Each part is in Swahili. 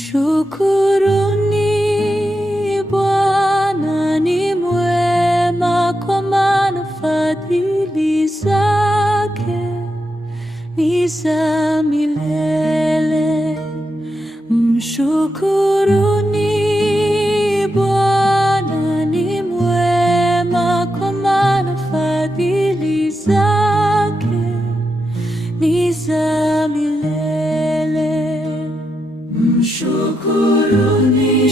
Mshukuruni Bwana, ni mwema, kwa maana fadhili zake ni za milele. Mshukuruni Bwana, ni mwema, kwa maana fadhili zake ni za milele. Mshukuruni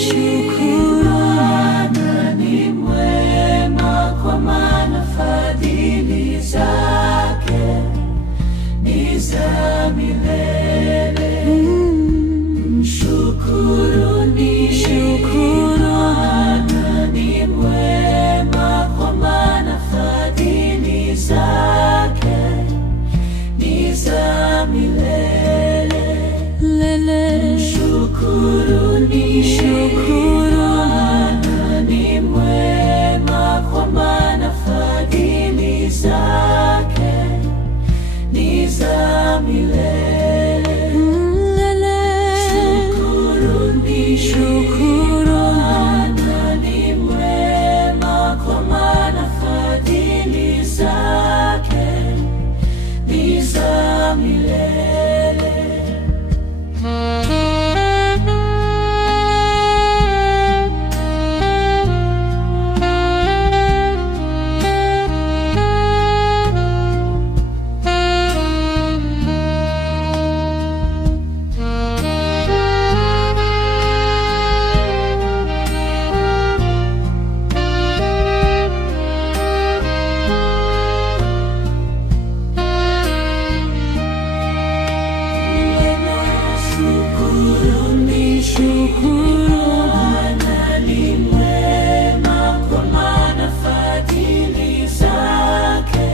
Bwana, ni mwema, kwa maana fadhili zake ni za milele. Mshukuruni Bwana, ni mwema, kwa maana fadhili zake ni za milele. Mshukuruni Bwana, ni mwema, kwa maana fadhili zake ni za milele. Mshukuruni Bwana, ni mwema, kwa maana fadhili zake ni za milele. Bwana ni mwema, kwa maana fadhili zake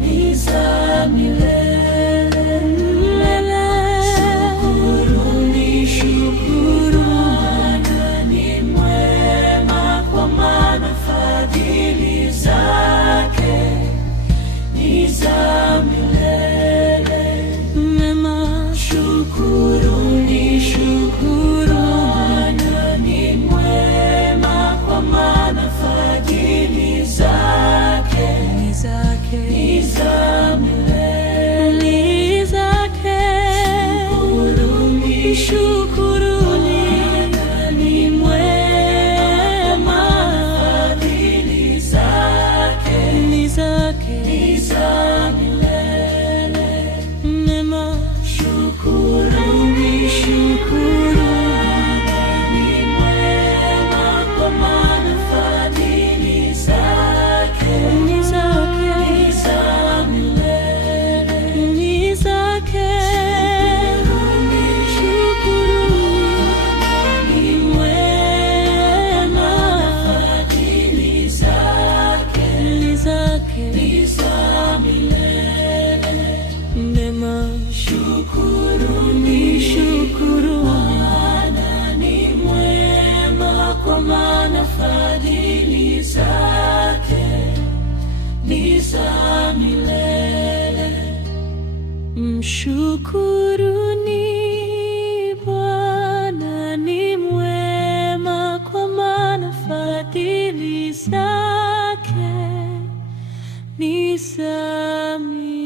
ni za milele. Bwana ni mwema, kwa maana fadhili zake ni za milele. Shukuruni Bwana, ni mwema, kwa maana fadhili zake ni za milele. Shukuruni Bwana, ni mwema, fadhili zake ni za milele. Shukuruni Bwana, ni mwema, kwa maana fadhili zake ni za milele. Shukuruni ni mwema, fadhili zake ni za milele. Shukuruni Bwana, ni mwema, kwa maana fadhili zake ni za milele. Mshukuruni Bwana, ni mwema, kwa maana fadhili zake ni za milele.